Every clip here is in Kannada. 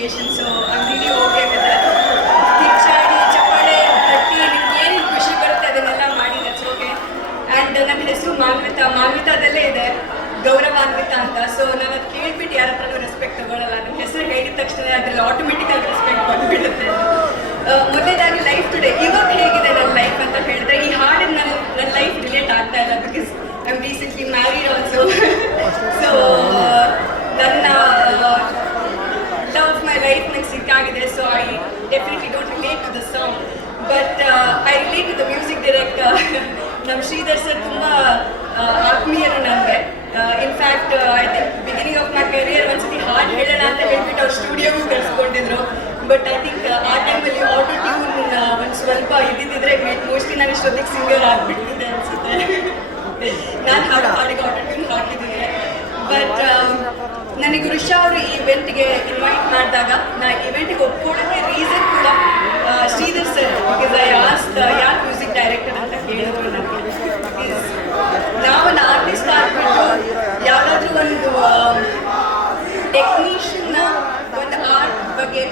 I'm really okay with that. ಕಿಚ್ಚಾಡಿ ಚಪ್ಪಾಳೆ ತಟ್ಟಿ ನಿಮ್ಗೆ ಏನೇನು ಖುಷಿ ಬರುತ್ತೆ ಅದನ್ನೆಲ್ಲ ಮಾಡಿ ದಟ್ಸ್ ಓಕೆ ಆ್ಯಂಡ್ ನನ್ನ ಹೆಸರು ಮಾನ್ವಿತಾ. ಮಾನ್ವಿತಾದಲ್ಲೇ ಇದೆ ಗೌರವಾನ್ವಿತ ಅಂತ. ಸೊ ನಾನು ಅದು ಕೇಳ್ಬಿಟ್ಟು ಯಾರ ಹತ್ರನೂ ರೆಸ್ಪೆಕ್ಟ್ ತಗೊಳ್ಳಲ್ಲ ನನ್ನ ಹೆಸರು ಹೇಳಿದ ತಕ್ಷಣ ಅದ್ರಲ್ಲಿ ಆಟೋಮೆಟಿಕಲ್ ರೆಸ್ಪೆಕ್ಟ್ ಬಂದ್ಬಿಡುತ್ತೆ. ಮೊದಲೇದಾಗಿ ಲೈಫ್ ಟುಡೇ ಇವಾಗ ಹೇಗಿದೆ ನನ್ನ ಲೈಫ್ ಅಂತ ಹೇಳಿದ್ರೆ ಈ ಹಾಡಿನ ನನ್ನ ನನ್ನ ಲೈಫ್ ರಿಲೇಟ್ ಆಗ್ತಾ ಇಲ್ಲ because I am recently married also so ನನ್ನ ಲವ್ ಮೈ ಲೈಫ್ ನಂಗೆ ಸಿಕ್ಕಾಗಿದೆ so I definitely don't relate to the song but I relate to the music director ನಮ್ಮ ಶ್ರೀಧರ್ ಸರ್ ತುಂಬ ಆತ್ಮೀಯರು ನನಗೆ. In fact I think beginning of my career ಒಂದ್ಸತಿ ಹಾಡು ಹೇಳೋಣ ಅಂತ ಹೇಳ್ಬಿಟ್ಟು ಅವ್ರು ಸ್ಟುಡಿಯೋಗೂ ಕರೆಸ್ಕೊಂಡಿದ್ರು. ಬಟ್ ಐ ಥಿಂಕ್ ಆ ಟೈಮಲ್ಲಿ ಆಟೋ ಟ್ಯೂನ್ ಒಂದು ಸ್ವಲ್ಪ ಇದ್ದಿದ್ದಿದ್ರೆ ಮೋಸ್ಟ್ಲಿ ನಾನು ಇಷ್ಟೊತ್ತಿಗೆ ಸಿಂಗರ್ ಆಗಿಬಿಟ್ಟಿದ್ದೆ ಅನಿಸುತ್ತೆ. ನಾನು ಹಾಡು ಹಾಡಿಗೆ ಆಟೋ ಟ್ಯೂನ್ ಹಾಕಿದ್ದೀನಿ ಬಟ್ ನನಗೆ ಋಷಾ ಅವರು ಈ ಇವೆಂಟ್ಗೆ ಇನ್ವೈಟ್ ಮಾಡಿದಾಗ ನಾ ಇವೆಂಟ್ಗೆ ಒಪ್ಕೊಳ್ಳೋಕ್ಕೆ ರೀಸನ್ ಕೂಡ Sridhar sir because I asked ಯಾರು ಮ್ಯೂಸಿಕ್ ಡೈರೆಕ್ಟರ್ ಅಂತ ಕೇಳಿದ್ರು ನನಗೆ. ನಾವು ನಾವೊಂದು ಆರ್ಟಿಸ್ಟ್ ಆಗಿಬಿಟ್ಟು ಯಾವುದಾದ್ರೂ ಒಂದು ಟೆಕ್ನಿಷಿಯನ್ನ ಒಂದು ಆರ್ಟ್ ಬಗ್ಗೆ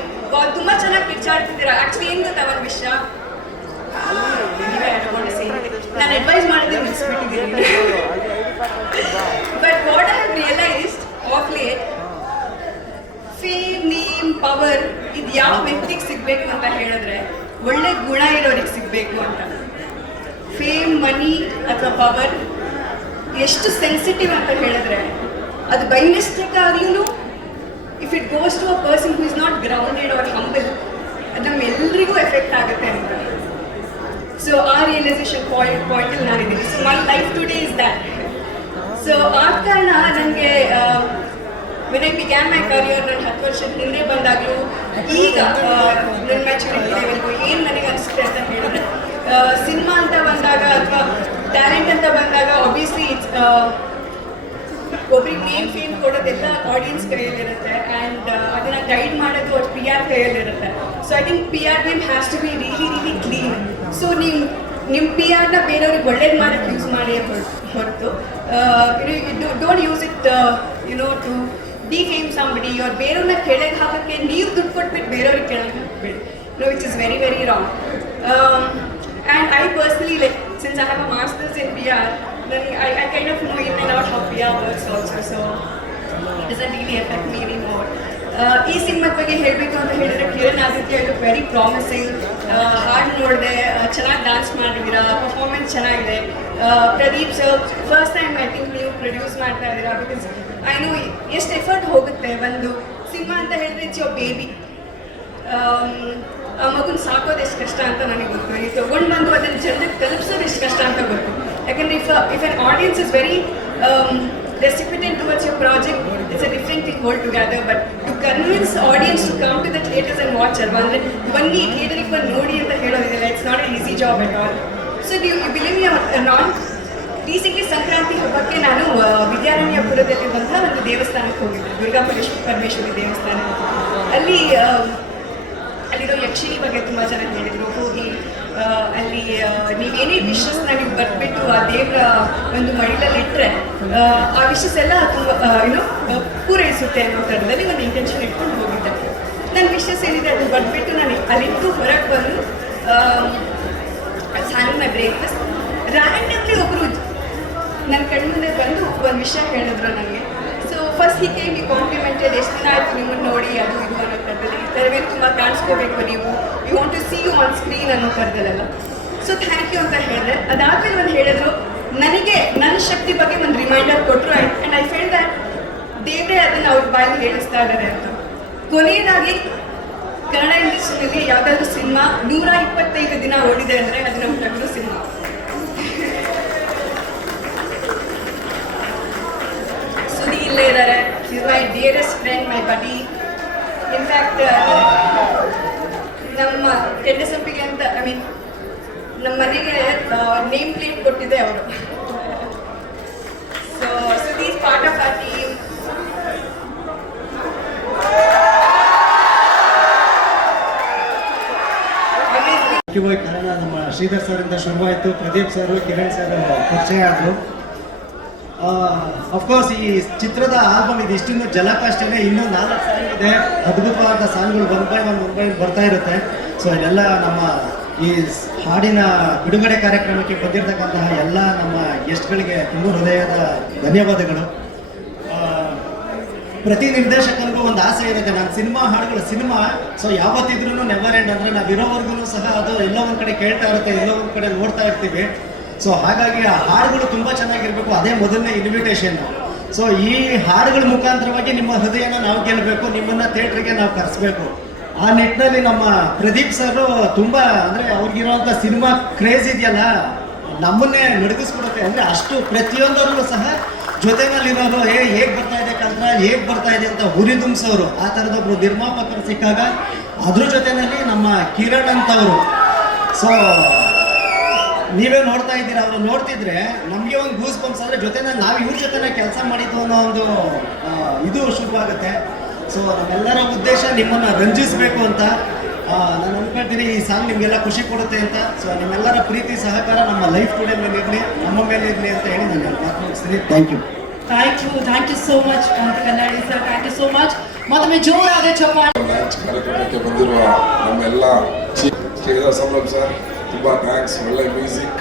ತುಂಬ ಚೆನ್ನಾಗಿ ಕಿರ್ಚಾಡ್ತಿದ್ದೀರಾ ಆ್ಯಕ್ಚುಲಿ ಏನು ಗೊತ್ತಾ ಒಂದು ವಿಷಯ? ನಾನು ಅಡ್ವೈಸ್ ಮಾಡಿದ್ರೆ ಮಿಸ್ಬಿಟ್ಟಿದ್ದೀನಿ but what I have realised of late fame name power ಇದು ಯಾವ ವ್ಯಕ್ತಿಗೆ ಸಿಗಬೇಕು ಅಂತ ಹೇಳಿದ್ರೆ, ಒಳ್ಳೆ ಗುಣ ಇರೋರಿಗೆ ಸಿಗಬೇಕು ಅಂತ. ಫೇಮ್ ಮನಿ ಅಥವಾ ಪವರ್ ಎಷ್ಟು ಸೆನ್ಸಿಟಿವ್ ಅಂತ ಹೇಳಿದ್ರೆ, ಅದು by mistake ಆಗ್ಲೂ if it goes to a person who is not grounded or humble ಅದು ನಮ್ಮೆಲ್ಲರಿಗೂ ಎಫೆಕ್ಟ್ ಆಗುತ್ತೆ ಅಂತ. ಸೊ ಆ ರಿಯಲೈಸೇಷನ್ ಪಾಯಿಂಟ್ ಪಾಯಿಂಟಲ್ಲಿ ನಾನಿದ್ದೀನಿ. So my life today is that so ಆ ಕಾರಣ ನನಗೆ when I began my career ನನ್ನ ಹತ್ತು ವರ್ಷದ ಹಿಂದೆ ಬಂದಾಗಲೂ ಈಗ ನನ್ನ ಮ್ಯಾಚುರಿಟಿ ಲೆವೆಲ್ಗೂ ಏನು ನನಗೆ ಅನಿಸುತ್ತೆ ಅಂತ ಹೇಳಿದ್ರೆ ಸಿನಿಮಾ ಅಂತ ಬಂದಾಗ ಅಥವಾ ಟ್ಯಾಲೆಂಟ್ ಅಂತ ಬಂದಾಗ ಆಬ್ವಿಯಸ್ಲಿ ಇಟ್ಸ್ ಒಬ್ರಿಗೆ ನೇಮ್ ಫೇಮ್ ಕೊಡೋದೆಲ್ಲ ಆಡಿಯನ್ಸ್ ಕೈಯಲ್ಲಿರುತ್ತೆ. ಆ್ಯಂಡ್ ಅದನ್ನು ಗೈಡ್ ಮಾಡೋದು ಅವ್ರ P R ಕೈಯಲ್ಲಿರುತ್ತೆ. So I think P R name has to be really really clean so ನೀವು ನಿಮ್ಮ ಪಿ ಆರ್ನ ಬೇರೆಯವ್ರಿಗೆ ಒಳ್ಳೇದು ಮಾಡೋಕ್ಕೆ ಯೂಸ್ ಮಾಡಿ ಹೊರತು don't use it you know to defame somebody ಅವ್ರು ಬೇರೆಯವ್ರನ್ನ ಕೆಳಗೆ ಹಾಕೋಕ್ಕೆ ನೀವು ದುಡ್ಡು ಕೊಟ್ಬಿಟ್ಟು ಬೇರೆಯವ್ರಿಗೆ ಕೆಳಗೆ ಹಾಕ್ಬೇಡಿ no which is very very wrong and I personally like since I have a masters in P R ನನಗೆ I I kind of know in and out how P R works also so it is really effect me very more ಈ ಸಿನಿಮಾದ ಬಗ್ಗೆ ಹೇಳಬೇಕು ಅಂತ ಹೇಳಿದ್ರೆ ಕಿರಣ್ ಆದಿತ್ಯ ಇದು ವೆರಿ ಪ್ರಾಮಿಸಿಂಗ್ ಹಾಡು ನೋಡಿದೆ ಚೆನ್ನಾಗಿ ಡಾನ್ಸ್ ಮಾಡಿದ್ದೀರಾ ಪರ್ಫಾರ್ಮೆನ್ಸ್ ಚೆನ್ನಾಗಿದೆ. Pradeep sir first time I think ನೀವು ಪ್ರೊಡ್ಯೂಸ್ ಮಾಡ್ತಾ ಇದ್ದೀರಾ ಬಿಕಾಸ್ ಐ ನೋ ಎಷ್ಟು ಎಫರ್ಟ್ ಹೋಗುತ್ತೆ ಒಂದು ಸಿನಿಮಾ ಅಂತ ಹೇಳಿದ್ರೆ ಇಟ್ಸ್ ಯೋರ್ ಬೇಬಿ ಆ ಮಗುನ ಸಾಕೋದು ಎಷ್ಟು ಕಷ್ಟ ಅಂತ ನನಗೆ ಗೊತ್ತು. ಈ ತೊಗೊಂಡು ಬಂದು ಅದನ್ನು ಜನರಿಗೆ ತಲುಪಿಸೋದು ಎಷ್ಟು ಕಷ್ಟ ಅಂತ ಗೊತ್ತು. ಯಾಕಂದರೆ if if an audience is very recipitant towards your project it's a different it hold together to convince audience to come to the theatres and watch ಅಲ್ವಾ? ಅಂದರೆ ಬನ್ನಿ ಥಿಯೇಟರಿಗೆ ಬಂದು ನೋಡಿ ಅಂತ ಹೇಳೋದಿಲ್ಲ it's not a easy job at all so ನೀವು ಬಿಲೀವ್ ನಾನ್ ರೀಸೆಂಟ್ಲಿ ಸಂಕ್ರಾಂತಿ ಹಬ್ಬಕ್ಕೆ ನಾನು ಆ, ವಿದ್ಯಾರಣ್ಯಪುರದಲ್ಲಿರುವಂತಹ ಒಂದು ದೇವಸ್ಥಾನಕ್ಕೆ ಹೋಗಿದ್ದೆ. ದುರ್ಗಾ ಪರಮೇಶ್ವರಿ ದೇವಸ್ಥಾನ ಅಲ್ಲಿ ಅಲ್ಲಿರೋ ಯಕ್ಷಿಣಿ ಬಗ್ಗೆ ತುಂಬ ಜನ ಹೇಳಿದರು ಹೋಗಿ ಅಲ್ಲಿ ನೀವೇನೇ ವಿಶಸ್ನ ನೀವು ಬರ್ಬಿಟ್ಟು ಆ ದೇವರ ಒಂದು ಮಡಿಲಲ್ಲಿ ಇಟ್ಟರೆ ಆ ವಿಶಸ್ ಎಲ್ಲ ತುಂಬ ಏನೋ ಪೂರೈಸುತ್ತೆ ಅನ್ನೋ ಥರದಲ್ಲಿ ಒಂದು ಇಂಟೆನ್ಷನ್ ಇಟ್ಕೊಂಡು ಹೋಗಿದ್ದೆ. ನನ್ನ ವಿಶಸ್ ಏನಿದೆ ಅದು ಬರ್ಬಿಟ್ಟು ನಾನು ಅಲ್ಲಿಟ್ಟು ಹೊರಗೆ ಬಂದು ಸಾಲಿನ ಬ್ರೇಕ್ಫಾಸ್ಟ್ ರ್ಯಾಂಡಮ್ಲಿ ಒಬ್ಬರು ನನ್ನ ಕಣ್ಮುಂದೆ ಬಂದು ಒಂದು ವಿಷಯ ಹೇಳಿದ್ರು ನನಗೆ. ಫಸ್ಟ್ ಹೀಗೆ ಈ ಕಾಂಪ್ಲಿಮೆಂಟೆಡ್ ಎಷ್ಟು ದಿನ ಆಯಿತು ನಿಮ್ಮನ್ನು ನೋಡಿ, ಅದು ಇದು ಅನ್ನೋ ಥರದಲ್ಲಿ. ಈ ಥರವೇ ತುಂಬ ಕಾಣಿಸ್ಕೋಬೇಕು ನೀವು. You want to see you on screen ಅನ್ನೋ ಥರದಲ್ಲೆಲ್ಲ. ಸೊ ಥ್ಯಾಂಕ್ ಯು ಅಂತ ಹೇಳಿದೆ. ಅದಾದಮೇಲೆ ಒಂದು ಹೇಳಿದ್ರು, ನನಗೆ ನನ್ನ ಶಕ್ತಿ ಬಗ್ಗೆ ಒಂದು ರಿಮೈಂಡರ್ ಕೊಟ್ಟರು ಆ್ಯಂಡ್ ಐ ಫೀಲ್ ದ್ಯಾಟ್ ದೇವರೇ ಅದನ್ನು ಅವ್ರ ಬಾಯಲ್ಲಿ ಹೇಳಿಸ್ತಾ ಇದ್ದಾರೆ ಅಂತ. ಕೊನೆಯದಾಗಿ, ಕನ್ನಡ ಇಂಡಸ್ಟ್ರಿಯಲ್ಲಿ ಯಾವುದಾದ್ರೂ ಸಿನಿಮಾ ನೂರ ಇಪ್ಪತ್ತೈದು ದಿನ ಓಡಿದೆ ಅಂದರೆ ಅದು ನಮ್ಮ ಸಿನಿಮಾ ಸುದಿ ಇಲ್ಲೇ ಇದ್ದಾರೆ is my dearest friend my buddy in fact ನಮ್ಮ ಕೆಂಡಸಂಪಿಗೆ ಅಂತ ಐ ಮೀನ್ ನಮ್ಮ ಮನೆಗೆ ನೇಮ್ ಪ್ಲೇಟ್ ಕೊಟ್ಟಿದೆ ಅವರು. So Sudi is part of ಮುಖ್ಯವಾಗಿ ಕಾರಣ ನಮ್ಮ ಶ್ರೀಧರ್ ಸರಿಂದ ಶುರುವಾಯಿತು. ಪ್ರದೀಪ್ ಸರ್ ಕಿರಣ್ ಸರ್ ಪರಿಚಯ ಆದರು. ಅಫ್ಕೋರ್ಸ್ ಈ ಚಿತ್ರದ ಆಲ್ಬಮ್ ಇದು ಇಷ್ಟಿನ್ನು ಜಲಕಾಷ್ಟನೇ ಇನ್ನೂ ನಾಲ್ಕು ಸಾಂಗ್ ಇದೆ. ಅದ್ಭುತವಾದ ಸಾಂಗ್ಗಳು one by one one by ಬರ್ತಾ ಇರುತ್ತೆ. ಸೊ ಇದೆಲ್ಲ ನಮ್ಮ ಈ ಹಾಡಿನ ಬಿಡುಗಡೆ ಕಾರ್ಯಕ್ರಮಕ್ಕೆ ಬಂದಿರತಕ್ಕಂತಹ ಎಲ್ಲ ನಮ್ಮ ಗೆಸ್ಟ್ಗಳಿಗೆ ತುಂಬ ಹೃದಯದ ಧನ್ಯವಾದಗಳು. ಪ್ರತಿ ನಿರ್ದೇಶಕನಿಗೂ ಒಂದು ಆಸೆ ಇರುತ್ತೆ. ನಾನು ಸಿನಿಮಾ ಹಾಡುಗಳು ಸಿನಿಮಾ ಸೊ ಯಾವತ್ತಿದ್ರೂ ನೆವರ್ ಎಂಡ್ ಅಂದರೆ ನಾವು ಇರೋವರೆಗೂ ಸಹ ಅದು ಎಲ್ಲೋ ಒಂದು ಕಡೆ ಕೇಳ್ತಾ ಇರುತ್ತೆ, ಎಲ್ಲೋ ಒಂದು ಕಡೆ ನೋಡ್ತಾ ಇರ್ತೀವಿ. ಸೊ ಹಾಗಾಗಿ ಆ ಹಾಡುಗಳು ತುಂಬ ಚೆನ್ನಾಗಿರ್ಬೇಕು. ಅದೇ ಮೊದಲನೇ ಇನ್ವಿಟೇಷನ್ ಸೊ ಈ ಹಾಡುಗಳ ಮುಖಾಂತರವಾಗಿ ನಿಮ್ಮ ಹೃದಯನ ನಾವು ಗೆಲ್ಲಬೇಕು ನಿಮ್ಮನ್ನ ಥಿಯೇಟ್ರಿಗೆ ನಾವು ಕರೆಸ್ಬೇಕು. ಆ ನಿಟ್ಟಿನಲ್ಲಿ ನಮ್ಮ ಪ್ರದೀಪ್ ಸರ್ ತುಂಬ ಅಂದರೆ ಅವ್ರಿಗಿರೋಂಥ ಸಿನಿಮಾ ಕ್ರೇಜ್ ಇದೆಯಲ್ಲ, ನಮ್ಮನ್ನೇ ನಡಗಿಸ್ಬಿಡುತ್ತೆ. ಅಂದರೆ ಅಷ್ಟು ಪ್ರತಿಯೊಂದರಲ್ಲೂ ಸಹ ಜೊತೆನಲ್ಲಿರೋರು, ಏ, ಹೇಗೆ ಬರ್ತಾ ಇದೆ ಕಂದ್ರ ಹೇಗೆ ಬರ್ತಾ ಇದೆ? ಅಂತ ಹುರಿದುಂಬಿಸೋರು. ಆ ಥರದೊಬ್ರು ನಿರ್ಮಾಪಕರು ಸಿಕ್ಕಾಗ, ಅದ್ರ ಜೊತೆನಲ್ಲಿ ನಮ್ಮ ಕಿರಣ್ ಅಂತವರು. ಸೊ ನೀವೇ ನೋಡ್ತಾ ಇದ್ದೀರಾ ಅವರು ನೋಡ್ತಿದ್ರೆ ನಮಗೆ ಒಂದು ಗೂಸ್ ಬಂಪ್ಸ್ ಆದರೆ ಜೊತೆನ ನಾವು ಇವ್ರ ಜೊತೆನೇ ಕೆಲಸ ಮಾಡಿದ್ದು ಅನ್ನೋ ಒಂದು ಇದು ಶುಭ ಶುರುವಾಗುತ್ತೆ ಸೊ ನಮ್ಮೆಲ್ಲರ ಉದ್ದೇಶ ನಿಮ್ಮನ್ನು ರಂಜಿಸಬೇಕು ಅಂತ ನಾನು ಅನ್ಕೊಳ್ತೀನಿ ಈ ಸಾಂಗ್ ನಿಮಗೆಲ್ಲ ಖುಷಿ ಕೊಡುತ್ತೆ ಅಂತ. ಸೊ ನಿಮ್ಮೆಲ್ಲರ ಪ್ರೀತಿ ಸಹಕಾರ ನಮ್ಮ ಲೈಫ್ ಕೂಡ ಮೇಲೆ ಇರಲಿ ನಮ್ಮ ಮೇಲೆ ಇರಲಿ ಅಂತ ಹೇಳಿ ನಾನು ಮಾತು ಮುಗಿಸ್ತೀನಿ. Thank you thank you thank you so much Kannadi sir thank you so much ಮತ್ತೊಮ್ಮೆ ಜೋರಾದ ಚಪ್ಪಾಳೆ. ಕಾರ್ಯಕ್ರಮಕ್ಕೆ ಬಂದಿರುವ ನಮ್ಮೆಲ್ಲ ಸಂಭ್ರಮ ಸಂಭ್ರಮ್ ಸರ್ ತುಂಬ ಥ್ಯಾಂಕ್ಸ್ ಒಳ್ಳೆ ಮ್ಯೂಸಿಕ್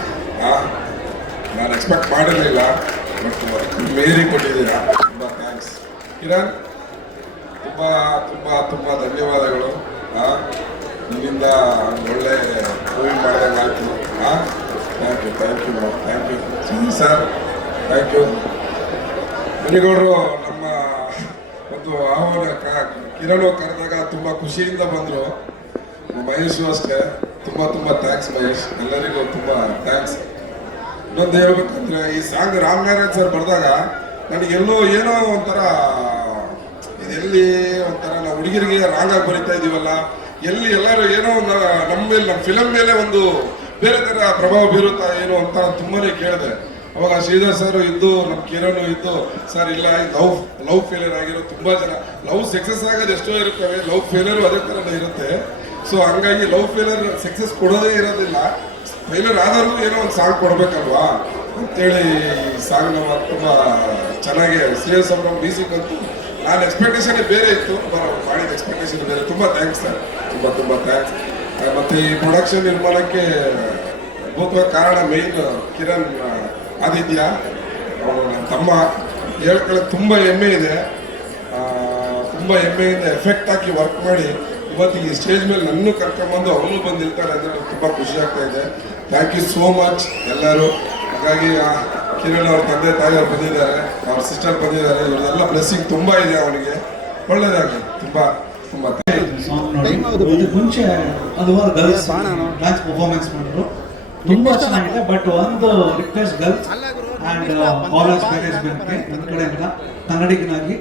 ನಾನು ಎಕ್ಸ್ಪೆಕ್ಟ್ ಮಾಡಿರಲಿಲ್ಲ ಬಟ್ ಮೇರಿ ಕೊಟ್ಟಿದ್ದೀರಾ. ತುಂಬ ಥ್ಯಾಂಕ್ಸ್ ಕಿರಣ್, ತುಂಬ ತುಂಬ ತುಂಬ ಧನ್ಯವಾದಗಳು ನಿಮ್ಮಿಂದ ಒಳ್ಳೆ ಮೂವಿ ಮಾಡಿದಂಗೆ ಆಯ್ತು ಹಾಂ thank you thank you thank you sir thank you ಮುನಿಗೌಡರು, ನಮ್ಮ ಒಂದು ಆಹ್ವಾನ ಕಿರಣ್ ಕರೆದಾಗ ತುಂಬ ಖುಷಿಯಿಂದ ಬಂದರು. ಮಹೇಶು ಅಷ್ಟೇ. ತುಂಬ ತುಂಬ ಥ್ಯಾಂಕ್ಸ್ ಮಹೇಶ್. ಎಲ್ಲರಿಗೂ ತುಂಬ ಥ್ಯಾಂಕ್ಸ್ ಇನ್ನೊಂದು ಹೇಳ್ಬೇಕಂದ್ರೆ, ಈ ಸಾಂಗ್ ರಾಮನಾರಾಯಣ್ ಸರ್ ಬರೆದಾಗ ನನಗೆಲ್ಲೋ ಏನೋ ಒಂಥರ ಇದೆಲ್ಲಿ ಒಂಥರ ನಾವು ಹುಡುಗಿರಿಗೆ ರಾಂಗಾಗಿ ಬರಿತಾ ಇದೀವಲ್ಲ, ಎಲ್ಲಿ ಎಲ್ಲರೂ ಏನೋ ನಮ್ಮ ಮೇಲೆ ನಮ್ಮ ಫಿಲಮ್ ಮೇಲೆ ಒಂದು ಬೇರೆ ಥರ ಪ್ರಭಾವ ಬೀರುತ್ತಾ ಏನೋ ಅಂತ ತುಂಬಾನೇ ಕೇಳಿದೆ. ಅವಾಗ ಶ್ರೀಧರ್ ಸರ್ ಇದ್ದು ನಮ್ಮ ಕಿರಣ್ ಇದ್ದು, ಸರ್, ಇಲ್ಲ ಲವ್ ಲವ್ ಫೇಲಿಯರ್ ಆಗಿರೋ ತುಂಬಾ ಜನ, ಲವ್ ಸಕ್ಸಸ್ ಆಗೋದು ಎಷ್ಟೋ ಇರುತ್ತವೆ, ಲವ್ ಫೇಲಿಯರು ಅದೇ ಥರನೇ ಇರುತ್ತೆ. ಸೊ ಹಂಗಾಗಿ ಲವ್ ಫೇಲರ್ ಸಕ್ಸಸ್ ಕೊಡೋದೇ ಇರೋದಿಲ್ಲ. ಫೇಲರ್ ಆದರೂ ಏನೋ ಒಂದು ಸಾಂಗ್ ಕೊಡ್ಬೇಕಲ್ವಾ? ಅಂತೇಳಿ ಸಾಂಗ್ ನಮ್ಮ ತುಂಬ ಚೆನ್ನಾಗಿ ಅಬ್ರಮ್ ಬಿ ಮ್ಯೂಸಿಕ್ ಅಂತೂ ನಾನು ಎಕ್ಸ್ಪೆಕ್ಟೇಷನ್ ಬೇರೆ ಇತ್ತು ಮಾಡಿದ ಎಕ್ಸ್ಪೆಕ್ಟೇಷನ್ ಬೇರೆ. ತುಂಬ ಥ್ಯಾಂಕ್ಸ್ ಸರ್. ತುಂಬ ತುಂಬ ಥ್ಯಾಂಕ್ಸ್ ಮತ್ತು ಈ ಪ್ರೊಡಕ್ಷನ್ ನಿರ್ಮಾಣಕ್ಕೆ ಭೂತ್ವ ಕಾರಣ ಮೇಯ್ನ್ ಕಿರಣ್ ಆದಿತ್ಯ, ಅವರು ತಮ್ಮ. ಹೇಳ್ಕೊಳ್ಳೋಕೆ ತುಂಬ ಹೆಮ್ಮೆ ಇದೆ. ತುಂಬ ಹೆಮ್ಮೆಯಿಂದ ಎಫೆಕ್ಟ್ ಹಾಕಿ ವರ್ಕ್ ಮಾಡಿ. ಇವತ್ತು ಈ ಸ್ಟೇಜ್ ಮೇಲೆ ನನ್ನೂ ಕರ್ಕೊಂಬಂದು ಅವನು ಬಂದಿರ್ತಾರೆ ಅಂದರೆ ನಂಗೆ ತುಂಬ ಖುಷಿ ಆಗ್ತಾ ಇದೆ. ಥ್ಯಾಂಕ್ ಯು ಸೋ ಮಚ್ ಎಲ್ಲರೂ. ಹಾಗಾಗಿ ಕಿರಣ್ ಅವ್ರ ತಂದೆ, ತಾಯಿಯವ್ರು ಬಂದಿದ್ದಾರೆ. ಅವ್ರ ಸಿಸ್ಟರ್ ಬಂದಿದ್ದಾರೆ. ಇವರೆಲ್ಲ ಬ್ಲೆಸ್ಸಿಂಗ್ ತುಂಬ ಇದೆ ಅವನಿಗೆ. ಒಳ್ಳೇದಾಗಲಿ. ತುಂಬ ತುಂಬ ಮುಂಚೆ ಅದು ಒಂದು ಗರ್ಲ್ಸ್ ಡ್ಯಾನ್ಸ್ ಪರ್ಫಾರ್ಮೆನ್ಸ್ ಮಾಡಿದ್ರು. ತುಂಬಾ ಚೆನ್ನಾಗಿದೆ ಬಟ್ ಒಂದು ರಿಕ್ವೆಸ್ಟ್ ಗರ್ಲ್ಸ್ ಅಂಡ್ ಕಾಲೇಜ್ ಮ್ಯಾನೇಜ್ಮೆಂಟ್ಗೆ ನನ್ನ ಕಡೆಯಿಂದ, ಕನ್ನಡಿಗನಾಗಿ.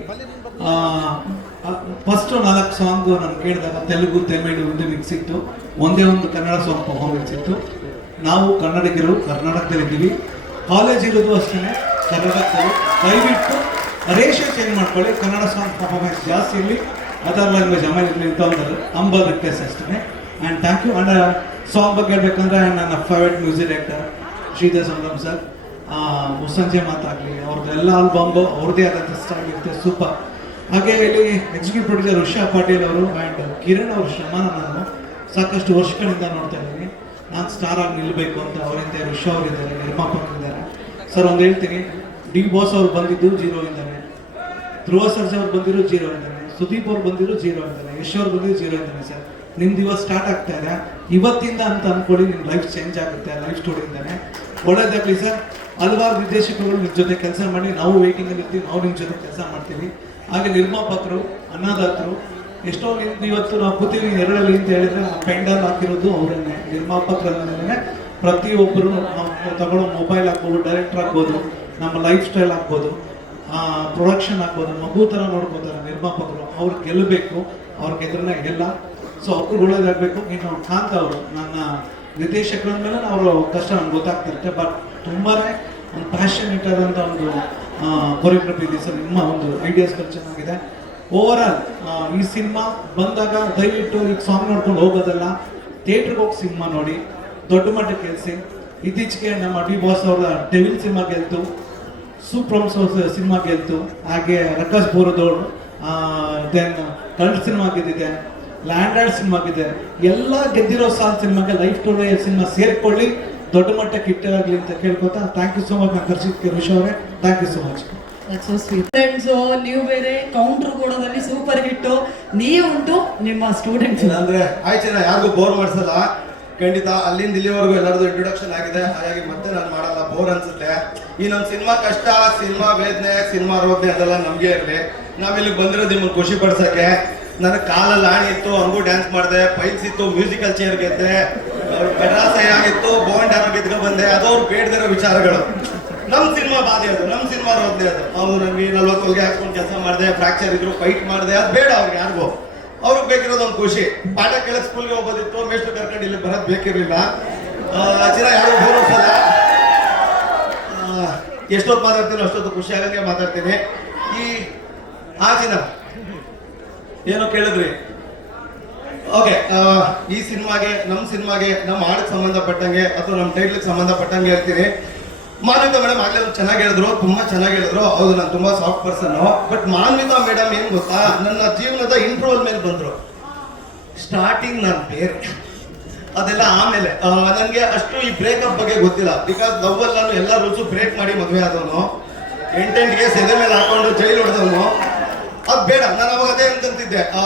ಫಸ್ಟ್ ನಾಲ್ಕು ಸಾಂಗ್ ನಾನು ಕೇಳಿದಾಗ ತೆಲುಗು, ತಮಿಳು ಒಂದು ಮಿಕ್ಸ್ ಇತ್ತು. ಒಂದೇ ಒಂದು ಕನ್ನಡ ಸಾಂಗ್ ಪರ್ಫಾರ್ಮೆನ್ಸ್ ಇತ್ತು. ನಾವು ಕನ್ನಡಿಗರು, ಕರ್ನಾಟಕದಲ್ಲಿದ್ದೀವಿ. ಕಾಲೇಜ್ ಇರೋದು ಅಷ್ಟೇ, ಕರ್ನಾಟಕದಲ್ಲಿ. ದಯವಿಟ್ಟು ರೇಷಿಯೋ ಚೇಂಜ್ ಮಾಡ್ಕೊಳ್ಳಿ. ಕನ್ನಡ ಸಾಂಗ್ ಪರ್ಫಾರ್ಮೆನ್ಸ್ ಜಾಸ್ತಿ ಇರಲಿ. ಅದರ್ ಲ್ಯಾಂಗ್ವೇಜ್ ಆಮೇಲೆ ಇರಲಿ ಅಂತ ಒಂದು ಅಂಬಲ್ ರಿಕ್ವೆಸ್ಟ್ ಅಷ್ಟೇ. And thank you and song ಬಗ್ಗೆ ಹೇಳ್ಬೇಕಂದ್ರೆ ನನ್ನ favourite music director Sridhar Sangam sir ಮುಸ್ಸಂಜೆ ಮಾತಾಗಲಿ ಅವ್ರದ್ದು ಎಲ್ಲ ಆಲ್ಬಮ್ ಅವ್ರದ್ದೇ ಆದಂಥ ಸ್ಟೈಲ್ ಇರುತ್ತೆ. ಸೂಪರ್ ಹಾಗೆ ಇಲ್ಲಿ ಎಕ್ಸಿಕ್ಯೂಟಿವ್ ಪ್ರೊಡ್ಯೂಸರ್ ಉಷಾ ಪಾಟೀಲ್ ಅವರು ಆ್ಯಂಡ್ ಕಿರಣ್ ಅವರು ಶ್ರಮನ ನಾನು ಸಾಕಷ್ಟು ವರ್ಷಗಳಿಂದ ನೋಡ್ತಾ ಇದ್ದೀನಿ. ನಾನು ಸ್ಟಾರ್ ಆಗಿ ನಿಲ್ಲಬೇಕು ಅಂತ ಅವರಿಂದ ಋಷಾ ಅವರಿದ್ದಾರೆ ನಿರ್ಮಾಪಕರಿದ್ದಾರೆ ಸರ್ ಒಂದು ಹೇಳ್ತೀನಿ. ಡಿ ಬಾಸ್ ಅವ್ರು ಬಂದಿದ್ದು ಜೀರೋ ಇದ್ದಾನೆ ಧ್ರುವ ಸರ್ಜ್ ಅವ್ರು ಬಂದಿರೋ ಜೀರೋ ಇದ್ದಾರೆ ಸುದೀಪ್ ಅವ್ರು ಬಂದಿರೋ ಜೀರೋ ಇದ್ದಾರೆ ಯಶ್ ಅವ್ರು ಬಂದಿರೋ ಜೀರೋ ಇದ್ದಾರೆ ಸರ್ ನಿಮ್ದು ಇವತ್ತು ಸ್ಟಾರ್ಟ್ ಆಗ್ತಾ ಇದೆ. ಇವತ್ತಿಂದ ಅಂತ ಅಂದ್ಕೊಳ್ಳಿ ನಿಮ್ಮ ಲೈಫ್ ಚೇಂಜ್ ಆಗುತ್ತೆ ಲೈಫ್ ಸ್ಟೋರಿಯಿಂದಾನೆ ಒಳ್ಳೇದಾಗಲಿ ಸರ್ ಹಲವಾರು ನಿರ್ದೇಶಕರು ನಿಮ್ಮ ಜೊತೆ ಕೆಲಸ ಮಾಡಿ, ನಾವು ವೇಟಿಂಗಲ್ಲಿ ಇರ್ತೀವಿ, ನಾವು ನಿಮ್ಮ ಜೊತೆ ಕೆಲಸ ಮಾಡ್ತೀವಿ. ಹಾಗೆ ನಿರ್ಮಾಪಕರು ಅನ್ನದಾತರು ಎಷ್ಟೋ ಇವತ್ತು ನಾವು ಕೂತೀವಿ ಎರಡಲ್ಲಿ ಅಂತ ಹೇಳಿದ್ರೆ ಆ ಪೆಂಡಲ್ ಹಾಕಿರೋದು ಅವರನ್ನೇ. ನಿರ್ಮಾಪಕರನ್ನೇ ಪ್ರತಿಯೊಬ್ಬರು ನಾವು ತಗೊಳ್ಳೋ ಮೊಬೈಲ್ ಹಾಕ್ಬೋದು, ಡೈರೆಕ್ಟರ್ ಹಾಕ್ಬೋದು, ನಮ್ಮ ಲೈಫ್ ಸ್ಟೈಲ್ ಹಾಕ್ಬೋದು ಪ್ರೊಡಕ್ಷನ್ ಹಾಕ್ಬೋದು, ಮಗು ಥರ ನೋಡ್ಕೋತಾರೆ ನಿರ್ಮಾಪಕರು ಅವ್ರು ಗೆಲ್ಲಬೇಕು, ಅವ್ರ ಗೆದ್ರನ್ನ ಗೆಲ್ಲ ಸೊ ಅವ್ರು ಒಳ್ಳೇದಾಗಬೇಕು. ಇನ್ನು ಕಾಂತ ಅವರು, ನನ್ನ ನಿರ್ದೇಶಕರ ಮೇಲೆ ಅವರು ಕಷ್ಟ ನಮ್ಗೆ ಗೊತ್ತಾಗ್ತಿರುತ್ತೆ ಬಟ್ ತುಂಬಾ ಒಂದು ಪ್ಯಾಷನೇಟ್ ಆದಂಥ ಒಂದು ಕೊರಿಯೋಗ್ರಫಿ ಇದೆ ಸರ್, ನಿಮ್ಮ ಒಂದು ಐಡಿಯಾಸ್ಗಳು ಚೆನ್ನಾಗಿದೆ. ಓವರ್ ಆಲ್ ಈ ಸಿನಿಮಾ ಬಂದಾಗ ದಯವಿಟ್ಟು ಈಗ ಸಾಂಗ್ ನೋಡ್ಕೊಂಡು ಹೋಗೋದಲ್ಲ. ಥಿಯೇಟ್ರಿಗೆ ಹೋಗಿ ಸಿನಿಮಾ ನೋಡಿ. ದೊಡ್ಡ ಮಟ್ಟಕ್ಕೆ ಗೆಲ್ಸಿ. ಇತ್ತೀಚೆಗೆ ನಮ್ಮ ಡಿ ಬಾಸ್ ಅವರ ಡೆವಿಲ್ ಸಿನಿಮಾ ಗೆಲ್ತು. ಸೂಪ್ರಮ್ ಸಿನಿಮಾ ಗೆಲ್ತು. ಹಾಗೆ ರಕಾಶ್ ಬೋರದವ್ರು ದೆನ್ ಕಲ್ಟ್ ಸಿನಿಮಾ ಗೆದ್ದಿದೆ. ಲ್ಯಾಂಡ್ ಸಿನಿಮಾ ಗೆದ್ದಿದೆ. ಎಲ್ಲ ಗೆದ್ದಿರೋ ಸಾಲ್ ಸಿನಿಮಾಗೆ ಲೈಫ್ ಟು ಸಿನಿಮಾ ಸೇರ್ಕೊಳ್ಳಿ. ದೊಡ್ಡ ಮಟ್ಟಕ್ಕೆ ಇಟ್ಟಾಗಲಿ ಅಂತ ಕೇಳ್ಕೊತಾ ಥ್ಯಾಂಕ್ ಯು ಸೊ ಮಚ್ ನಾನು ಕರ್ಸಿದ್ಕೆ ಋಷ್ ಅವರೇ. ಥ್ಯಾಂಕ್ ಯು ಸೋ ಮಚ್ ನೀವು ಬೇರೆ ಕೌಂಟರ್ ಕೊಡೋದಲ್ಲಿ ಸೂಪರ್ ಹಿಟ್ಟು ನೀವುಂಟು ನಿಮ್ಮ ಸ್ಟೂಡೆಂಟ್ಸ್ ಅಂದ್ರೆ ಆಯ್ತು ಯಾರಿಗೂ ಬೋರ್ ಮಾಡಿಸಲ್ಲ. ಖಂಡಿತ ಅಲ್ಲಿಂದ ಇಲ್ಲಿವರೆಗೂ ಎಲ್ಲರದು ಇಂಟ್ರೊಡಕ್ಷನ್ ಆಗಿದೆ. ಹಾಗಾಗಿ ಮತ್ತೆ ನಾನು ಮಾಡಲ್ಲ ಬೋರ್ ಅನ್ಸುತ್ತೆ. ಈ ನಮ್ಮ ಸಿನಿಮಾ ಕಷ್ಟ ಸಿನಿಮಾ ವೇದನೆ ಸಿನಿಮಾ ರೋದನೆ ಅದೆಲ್ಲ ನಮಗೆ ಇರಲಿ. ನಾವಿಲ್ಲಿ ಬಂದಿರೋದು ನಿಮ್ಮನ್ನು ಖುಷಿ ಪಡ್ಸಕ್ಕೆ. ನನಗೆ ಕಾಲಲ್ಲಿ ಆಣಿ ಇತ್ತು ಹಂಗೂ ಡ್ಯಾನ್ಸ್ ಮಾಡಿದೆ ಪೈಲ್ಸ್ ಇತ್ತು ಮ್ಯೂಸಿಕಲ್ ಚೇರ್ ಗೆದ್ದೆ. ಕಡಾಸೆ ಆಗಿತ್ತು, ಬೋಂಡ್ ಯಾರೋ ಗೆದ್ಕೊ ಬಂದೆ. ಅದು ಅವ್ರು ಬೇಡದಿರೋ ವಿಚಾರಗಳು. ನಮ್ಮ ಸಿನಿಮಾ ಬಾಧೆ ಅದು ನಮ್ಮ ಸಿನಿಮಾ ರೋದ್ನೆ ಅದು. ಅವ್ರು ನಮಗೆ ನಲ್ವತ್ತು ಹೊಲಿಗೆ ಹಾಕೊಂಡು ಕೆಲಸ ಮಾಡಿದೆ ಫ್ರಾಕ್ಚರ್ ಇದ್ರು ಫೈಟ್ ಮಾಡಿದೆ, ಅದು ಬೇಡ ಅವ್ರಿಗೆ ಯಾರಿಗೋ. ಅವ್ರಿಗೆ ಬೇಕಿರೋದು ಒಂದು ಖುಷಿ. ಪಾಠ ಕೇಳಕ್ ಸ್ಕೂಲ್ಗೆ ಹೋಗೋದಿತ್ತು, ಮೇಷ್ಟ್ರು ಕರ್ಕೊಂಡು ಇಲ್ಲಿ ಬರೋದು ಬೇಕಿರಲಿಲ್ಲ. ಚಿರ ಯಾರು ಗೌರವಿಸಲ್ಲ ಎಷ್ಟೊತ್ತು ಮಾತಾಡ್ತೀನಿ, ಅಷ್ಟೊತ್ತು ಖುಷಿ ಆಗಂಗೆ ಮಾತಾಡ್ತೀನಿ. ಈ ಆ ಚಿನ್ನ ಏನೋ ಕೇಳಿದ್ರಿ? ಓಕೆ ಈ ಸಿನಿಮಾಗೆ ನಮ್ಮ ಸಿನಿಮಾಗೆ ನಮ್ಮ ಹಾಡಕ್ಕೆ ಸಂಬಂಧಪಟ್ಟಂಗೆ ಅಥವಾ ನಮ್ಮ ಟೈಟ್ಲಿಗೆ ಸಂಬಂಧಪಟ್ಟಂಗೆ ಹೇಳ್ತೀನಿ. ಮಾನ್ವಿತಾ ಮೇಡಮ್ ಆಗಲೇ ಚೆನ್ನಾಗಿ ಹೇಳಿದ್ರು, ತುಂಬಾ ಚೆನ್ನಾಗಿ ಹೇಳಿದ್ರು. ಹೌದು, ನಾನು ತುಂಬಾ soft person but Manvitha madam ಏನು ಗೊತ್ತಾ? ನನ್ನ ಜೀವನದ ಇಂಪ್ರೂವಲ್ ಮೇಲೆ ಬಂದ್ರು. ಸ್ಟಾರ್ಟಿಂಗ್ ನಾನು ಬೇರೆ. ಅದೆಲ್ಲ ಆಮೇಲೆ ನನಗೆ ಅಷ್ಟು ಈ ಬ್ರೇಕಪ್ ಬಗ್ಗೆ ಗೊತ್ತಿಲ್ಲ. ಬಿಕಾಸ್ ಲವ್ ನಾನು ಎಲ್ಲ ರೂಲ್ಸು ಬ್ರೇಕ್ ಮಾಡಿ ಮದುವೆ ಆದವನು. ಎಂಟೆಂಟ್ಗೆ ಸೆದೆ ಮೇಲೆ ಹಾಕೊಂಡು ಜೈಲು ಹೊಡೆದವನು. ಅದ್ ಬೇಡ ನಾನು ಅವಾಗ ಅದೇ ಅನ್ಕೊಂತಿದ್ದೆ. ಆ,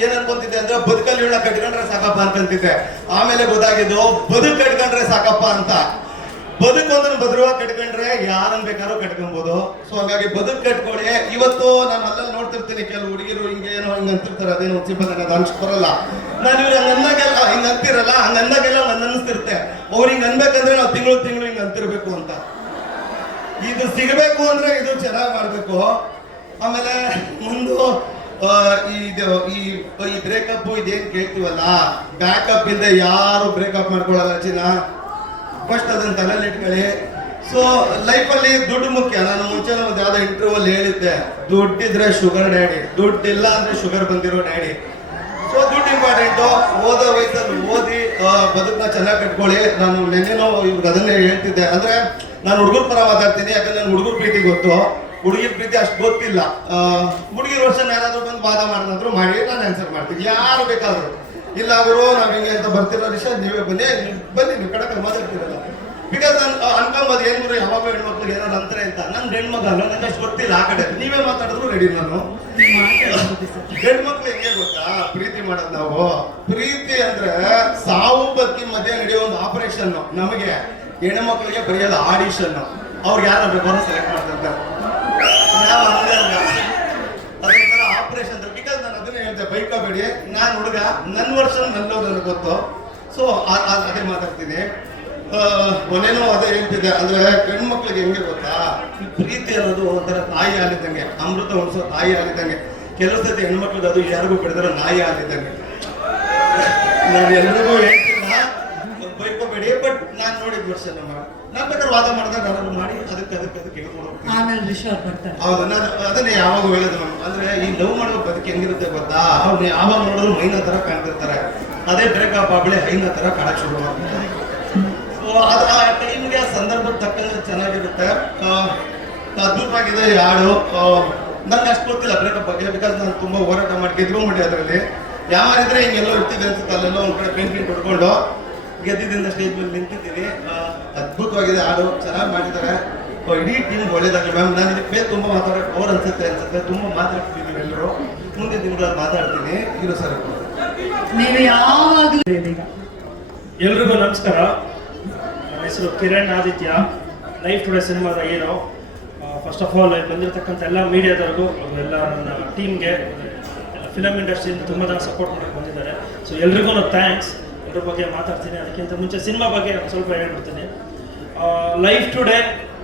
ಏನ್ ಅನ್ಕೊಂತಿದ್ದೆ ಅಂದ್ರೆ ಬದುಕಲ್ಲಿ ಹೇಳ ಕಟ್ಕೊಂಡ್ರೆ ಸಾಕಪ್ಪ ಅನ್ಕೊಂತಿದ್ದೆ. ಆಮೇಲೆ ಗೊತ್ತಾಗಿದ್ದು ಬದುಕು ಕಟ್ಕೊಂಡ್ರೆ ಸಾಕಪ್ಪ ಅಂತ. ಬದುಕು ಅಂದ್ರೆ ಭದ್ರವಾಗಿ ಕಟ್ಕೊಂಡ್ರೆ ಯಾರನ್ ಬೇಕಾದ್ರೂ ಕಟ್ಕೊಬಹುದು ಸೊ ಹಾಗಾಗಿ ಬದುಕು ಕಟ್ಕೊಳ್ಳಿ ಇವತ್ತು ನಾನು ಅಲ್ಲಲ್ಲಿ ನೋಡ್ತಿರ್ತೀನಿ ಕೆಲವು ಹುಡುಗಿರು ಹಿಂಗೆ ಏನೋ ಹಿಂಗ್ ಅಂತಿರ್ತಾರೆ ಅದೇನೋ ಸಿಬ್ಬಂದಿ ಬರಲ್ಲ. ನಾನು ಇವ್ರು ಹಂಗ ಅಂದಾಗೆಲ್ಲ ಹಿಂಗ್ ಅಂತಿರಲ್ಲ ಹಂಗ ಅಂದಾಗೆಲ್ಲ ನನ್ ಅನ್ಸ್ತಿರ್ತೆ ಅವ್ರು ಹಿಂಗ್ ಅನ್ಬೇಕಂದ್ರೆ ನಾವು ತಿಂಗಳು ತಿಂಗಳು ಹಿಂಗ್ ಅಂತಿರ್ಬೇಕು ಅಂತ. ಇದು ಸಿಗಬೇಕು ಅಂದ್ರೆ ಇದು ಚೆನ್ನಾಗಿ ಮಾಡ್ಬೇಕು. ಆಮೇಲೆ ಮುಂದು ಇದು, ಈ ಈ ಬ್ರೇಕಪ್ ಇದೇನು ಕೇಳ್ತೀವಲ್ಲ? ಬ್ಯಾಕಪ್ ಇಂದ ಯಾರು ಬ್ರೇಕಪ್ ಮಾಡ್ಕೊಳ್ಳಲ್ಲ ಚಿನ್ನ ಫಸ್ಟ್ ಅದನ್ನ ತಲೆಯಲ್ಲಿ ಇಟ್ಕೊಳ್ಳಿ. ಸೊ ಲೈಫಲ್ಲಿ ದುಡ್ಡು ಮುಖ್ಯ. ನಾನು ಮುಂಚೆ ಒಂದು ಯಾವ್ದೋ ಇಂಟರ್ವ್ಯೂ ಅಲ್ಲಿ ಹೇಳಿದ್ದೆ. ದುಡ್ಡಿದ್ರೆ ಶುಗರ್ ಡ್ಯಾಡಿ ದುಡ್ಡಿಲ್ಲ ಅಂದ್ರೆ ಶುಗರ್ ಬಂದಿರೋ ಡ್ಯಾಡಿ ಸೊ ದುಡ್ಡು ಇಂಪಾರ್ಟೆಂಟ್ ಓದೋ ವಯಸ್ಸಲ್ಲಿ ಓದಿ ಬದುಕನ್ನ ಚೆನ್ನಾಗಿ ಕಟ್ಕೊಳ್ಳಿ. ನಾನು ನೆನ್ನೆನೋ ಇವ್ರಿಗೆ ಅದನ್ನೇ ಹೇಳ್ತಿದ್ದೆ. ಅಂದ್ರೆ, ನಾನು ಹುಡುಗರ ಪರ ಮಾತಾಡ್ತೀನಿ. ಯಾಕಂದ್ರೆ ನಾನು ಹುಡುಗರ ಪ್ರೀತಿ ಗೊತ್ತು. ಹುಡುಗಿರ ಪ್ರೀತಿ ಅಷ್ಟು ಗೊತ್ತಿಲ್ಲ. ಹುಡುಗಿರ ವರ್ಷ ಯಾರಾದ್ರೂ ಬಂದು ವಾದ ಮಾಡಿದ್ರು ಮಾಡಿ, ನಾನು ಆನ್ಸರ್ ಮಾಡ್ತೀನಿ. ಯಾರು ಬೇಕಾದ್ರು. ಇಲ್ಲ ಅವರು ನಾವ್ ಹಿಂಗೆ ಅಂತ ಬರ್ತಿರೋ ವಿಷಯ ನೀವೇ ಬನ್ನಿ ಬನ್ನಿ, ನೀವು ಕಡಕ ಮಾತಾಡ್ತಿರಲ್ಲ. ಬಿಕಾಸ್ ನಾನು ಅನ್ಕೊಂಬೋದು, ಏನು ಯಾವಾಗ ಹೆಣ್ಮಕ್ಳು ಏನೋ ಅಂತಾರೆ ಅಂತ. ನನ್ ಹೆಣ್ಮಗ ಅಲ್ಲ, ನಂಗೆ ಅಷ್ಟು ಗೊತ್ತಿಲ್ಲ ಆ ಕಡೆ. ನೀವೇ ಮಾತಾಡಿದ್ರು ರೆಡಿ ನಾನು. ಹೆಣ್ಮಕ್ಳು ಹೆಂಗೆ ಗೊತ್ತಾ? ಪ್ರೀತಿ ಮಾಡೋದು ನಾವು. ಪ್ರೀತಿ ಅಂದ್ರೆ ಸಾವು ಬದುಕಿನ ಮಧ್ಯೆ ನಡೆಯೋ ಒಂದು ಆಪರೇಷನ್ ನಮಗೆ. ಹೆಣ್ಮಕ್ಳಿಗೆ ಬರೆಯೋದು ಆಡಿಷನ್ ಅವ್ರಿಗೆ ಯಾರು ಬೇಕಾದ್ರೂ ಸೆಲೆಕ್ಟ್ ಮಾಡ್ತಿರ್ತಾರೆ. ನಾವು ಹಂಗಲ್ಲ ಅದೊಂಥರ ಆಪರೇಷನ್ ಬಿಕಾಸ್ ನಾನು ಅದನ್ನೇ ಹೇಳ್ತೆ ಬೈಕೋಬೇಡಿ ನಾನು ಹುಡುಗ ನನ್ನ ವರ್ಷ ನನ್ನೋ ನನಗೆ ಗೊತ್ತು. ಸೊ ಅದೇ ಮಾತಾಡ್ತೀನಿ. ಮೊನ್ನೆನೂ ಅದೇ ಹೇಳ್ತಿದ್ದೆ. ಅಂದ್ರೆ ಹೆಣ್ಮಕ್ಳಿಗೆ ಹೆಂಗೆ ಗೊತ್ತಾ? ಪ್ರೀತಿ ಅನ್ನೋದು ಒಂಥರ ತಾಯಿ ಹಾಲಿದ್ದಂಗೆ ಅಮೃತ ಉಣಿಸೋ ತಾಯಿ ಹಾಲಿದ್ದಂಗೆ ಕೆಲವು ಸತಿ ಹೆಣ್ಮಕ್ಳಿಗೆ ಅದು ಯಾರಿಗೂ ಬಿಡಿದ್ರೆ ನಾಯಿ ಹಾಲಿದ್ದಂಗೆ ನಾನು ಎಲ್ರಿಗೂ ಹೇಳ್ತಿಲ್ಲ ಬೈಕೋಬೇಡಿ ಬಟ್ ನಾನು ನೋಡಿದ ವರ್ಷ ನಮ್ಮ ನಾನು ಬೇಕಾದ್ರೆ ವಾದ ಮಾಡಿದಾಗ ನಾನು ಮಾಡಿ ಅದಕ್ಕೆ ಅದಕ್ಕೆ ಅದಕ್ಕೆ ಆಮೇಲೆ ರಿಷಿ ಬರ್ತಾರೆ. ಹೌದು ನಾನು ಅದನ್ನೇ ಯಾವಾಗ ಹೇಳೋದು ನಾನು. ಅಂದ್ರೆ ಈ ಲವ್ ಮಾಡೋ ಬದುಕು ಹೆಂಗಿರುತ್ತೆ ಗೊತ್ತಾ? ಅವ್ನು ಯಾವಾಗ ನೋಡಿದ್ರು ಮೈನ ತರ ಕಾಣ್ತಿರ್ತಾರೆ. ಅದೇ ಬ್ರೇಕಪ್ ಆಗ್ಬಿಡಿ ಹೈನ ತರ ಕಾಣಕ್ ಶುರು ಮಾಡ್ತಾರೆ. ಸೊ ಅದು ಆ ಟೈಮ್ಗೆ ಆ ಸಂದರ್ಭ ತಕ್ಕಂಗೆ ಚೆನ್ನಾಗಿರುತ್ತೆ. ಅದ್ಭುತವಾಗಿದೆ ಯಾರು? ನಂಗೆ ಅಷ್ಟು ಗೊತ್ತಿಲ್ಲ ಬ್ರೇಕಪ್ ಬಗ್ಗೆ ಬಿಕಾಸ್ ನಾನು ತುಂಬಾ ಹೋರಾಟ ಮಾಡಿ ಗೆದ್ಕೊಂಡ್ಬಿಟ್ಟೆ ಅದರಲ್ಲಿ. ಯಾರಿದ್ರೆ ಹಿಂಗೆಲ್ಲೋ ಇರ್ತಿದೆ ಅನ್ಸುತ್ತೆ ಅಲ್ಲೆಲ್ಲ ಒಂದ್ ಕಡೆ ಪೇಂಟ್ ಪೇಂಟ್ ಹೊಡ್ಕೊಂಡು ಗೆದ್ದಿದ್ದರಿಂದ ಸ್ಟೇಜ್ ಮೇಲೆ ನಿಂತಿದ್ದೀನಿ ಅದ್ಭುತವಾಗಿದೆ. ಹಾಡು ಚೆನ್ನಾಗಿ ಮಾಡಿದ್ದಾರೆ. ಇಡೀ ಟೀಮ್ ಒಳ್ಳೇದಾಗಲಿ. ಮ್ಯಾಮ್ ನಾನು ಇದಕ್ಕೆ ಬೇರೆ ತುಂಬ ಮಾತಾಡೋಕೆ ಅವ್ರು ಅನ್ಸುತ್ತೆ ಅನ್ಸುತ್ತೆ. ತುಂಬ ಮಾತಾಡ್ತಿದ್ದೀವಿ ಎಲ್ಲರೂ ಮುಂದೆ ದಿನಗಳಲ್ಲಿ ಮಾತಾಡ್ತೀನಿ. ಇರೋ ಸರ್. ನೀವು ಯಾವಾಗಲೂ ಎಲ್ರಿಗೂ ನಮಸ್ಕಾರ. ನನ್ನ ಹೆಸರು ಕಿರಣ್ ಆದಿತ್ಯ. ಲೈಫ್ ಟುಡೇ ಸಿನಿಮಾದ ಏನೋ ಫಸ್ಟ್ ಆಫ್ ಆಲ್ ಬಂದಿರತಕ್ಕಂಥ ಎಲ್ಲ ಮೀಡಿಯಾದವ್ರಿಗೂ ಹಾಗೂ ಎಲ್ಲ ನನ್ನ ಟೀಮ್ಗೆ ಫಿಲಮ್ ಇಂಡಸ್ಟ್ರಿಯಿಂದ ತುಂಬ ಜನ ಸಪೋರ್ಟ್ ಮಾಡೋಕೆ ಬಂದಿದ್ದಾರೆ. ಸೊ ಎಲ್ರಿಗೂ ಥ್ಯಾಂಕ್ಸ್ ಇದ್ರ ಬಗ್ಗೆ ಮಾತಾಡ್ತೀನಿ. ಅದಕ್ಕಿಂತ ಮುಂಚೆ ಸಿನಿಮಾ ಬಗ್ಗೆ ಸ್ವಲ್ಪ ಹೇಳ್ಬಿಡ್ತೀನಿ. ಲೈಫ್ ಟುಡೇ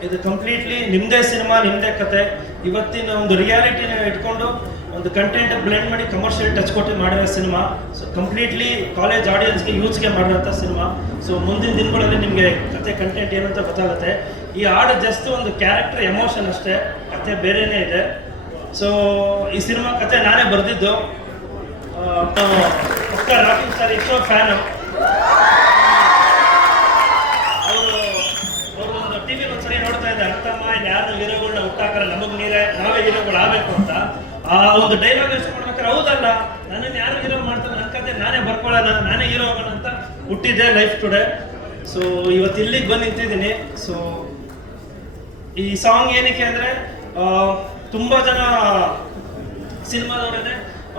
ಇದು ಕಂಪ್ಲೀಟ್ಲಿ ನಿಮ್ಮದೇ ಸಿನಿಮಾ ನಿಮ್ಮದೇ ಕತೆ. ಇವತ್ತಿನ ಒಂದು ರಿಯಾಲಿಟಿನ ಇಟ್ಕೊಂಡು ಒಂದು ಕಂಟೆಂಟ್ ಬ್ಲೆಂಡ್ ಮಾಡಿ ಕಮರ್ಷಿಯಲ್ ಟಚ್ ಕೊಟ್ಟು ಮಾಡಿರೋ ಸಿನಿಮಾ. ಸೊ ಕಂಪ್ಲೀಟ್ಲಿ ಕಾಲೇಜ್ ಆಡಿಯನ್ಸ್ಗೆ ಯೂಸ್ಗೆ ಮಾಡಿರೋಂಥ ಸಿನಿಮಾ. ಸೊ ಮುಂದಿನ ದಿನಗಳಲ್ಲಿ ನಿಮಗೆ ಕತೆ ಕಂಟೆಂಟ್ ಏನಂತ ಗೊತ್ತಾಗುತ್ತೆ. ಈ ಹಾಡು ಜಸ್ಟ್ ಒಂದು ಕ್ಯಾರೆಕ್ಟರ್ ಎಮೋಷನ್ ಅಷ್ಟೇ. ಕತೆ ಬೇರೆನೇ ಇದೆ. ಸೊ ಈ ಸಿನಿಮಾ ಕತೆ ನಾನೇ ಬರೆದಿದ್ದು. ಪಕ್ಕ ರಾಕಿಂಗ್ ಸ್ಟಾರ್ ಇಷ್ಟೋ ಫ್ಯಾನು ಆ, ಒಂದು ಡೈಲಾಗ್ ಯೂಸ್ ಹೌದಲ್ಲ ನನ್ನನ್ನು ಯಾರು ಹೀರೋ ಮಾಡ್ತಾರೆ ನನ್ನ ನಾನೇ ಬರ್ಕೊಳೋಣ ನಾನೇ ಹೀರೋ ಅಂತ ಹುಟ್ಟಿದ್ದೆ ಲೈಫ್ ಟುಡೇ ಸೊ ಇವತ್ತು ಇಲ್ಲಿಗೆ ಬಂದು ನಿಂತಿದ್ದೀನಿ. ಸೊ ಈ ಸಾಂಗ್ ಏನಕ್ಕೆ ಅಂದರೆ ತುಂಬ ಜನ ಸಿನಿಮಾದವರೇ